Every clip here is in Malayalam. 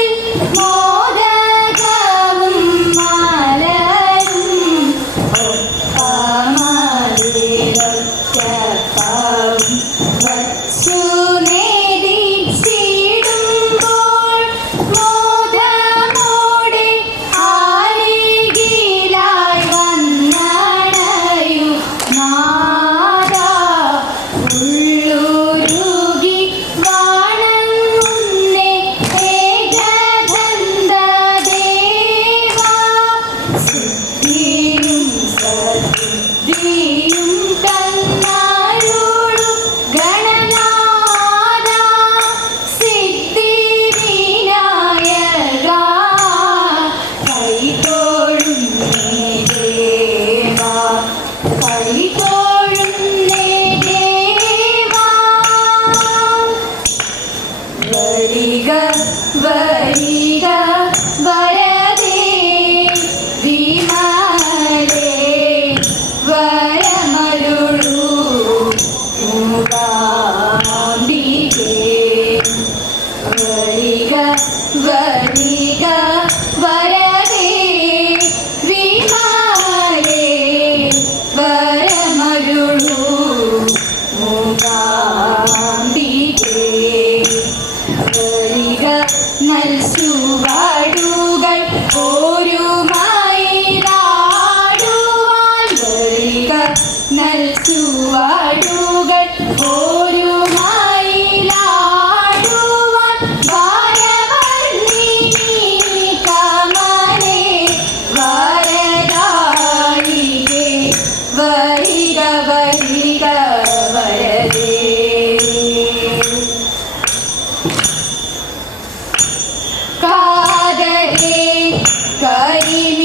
Sing more. கடலே கரிம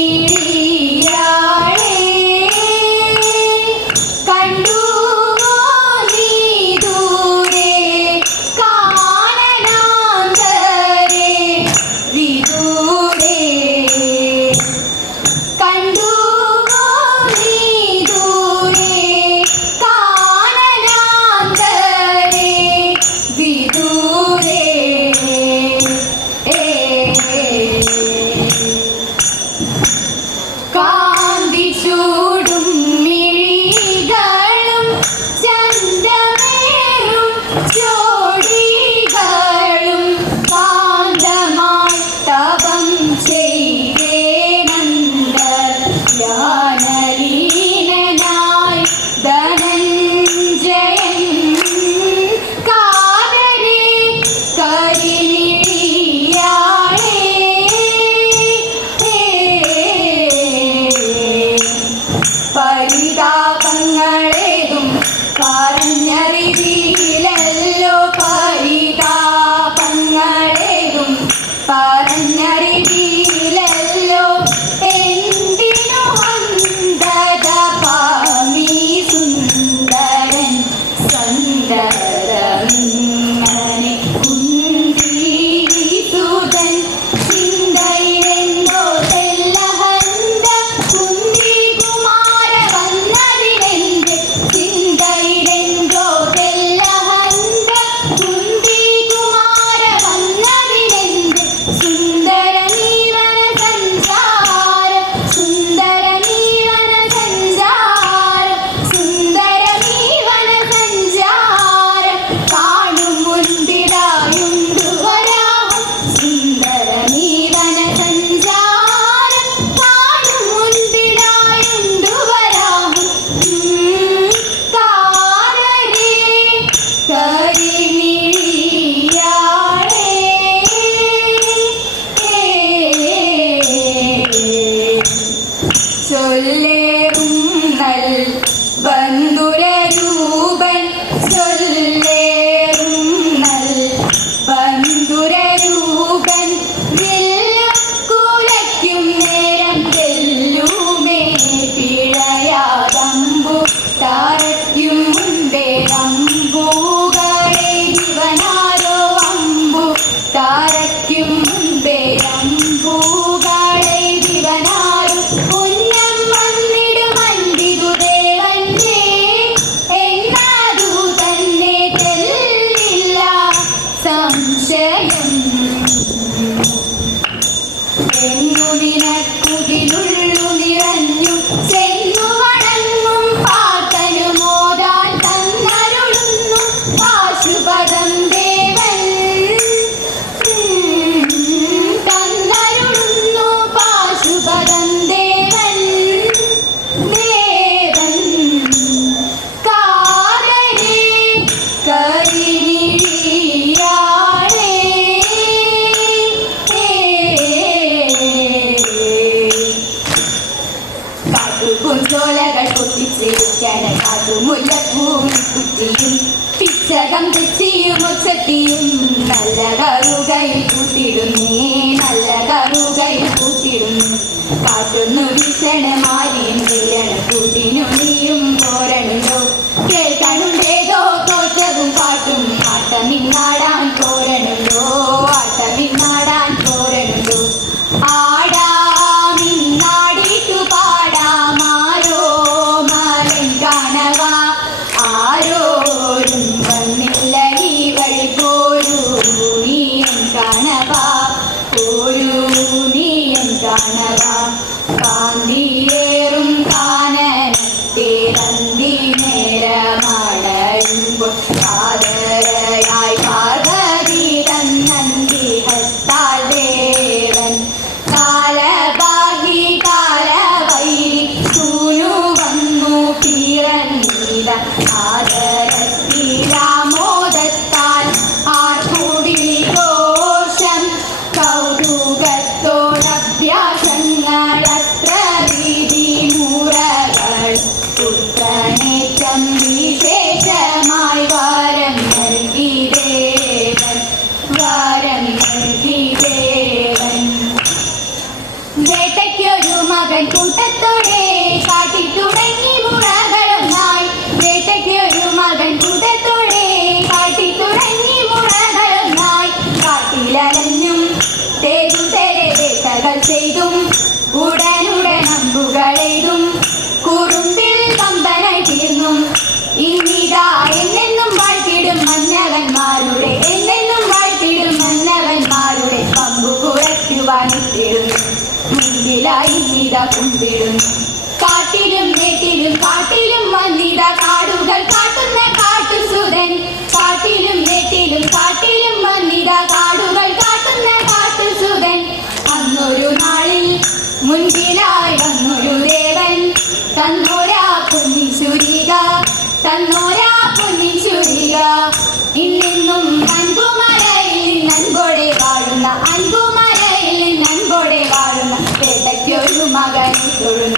ചെത്തിയും നല്ല കറുകൈ കൂത്തിടുന്നേ നല്ല കറുകൈ കൂത്തിടുന്നു കാട്ടുന്നു വിഷണ മാരിയും വില്ലണ കൂട്ടിനു നീയും പോരണുണ്ടോ കേൾക്കണുണ്ടേതോ കോറ്റവും പാട്ടും. ആട്ടമിന്നാടാൻ പോരണുണ്ടോ ആട്ടമിന്നാടാൻ പോരണുണ്ടോ ആ 啦啦啦。Thank you. Amém.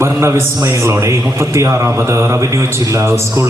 വർണവിസ്മയങ്ങളോടെ മുപ്പത്തിയാറാമത് റവന്യൂ ജില്ലാ സ്കൂൾ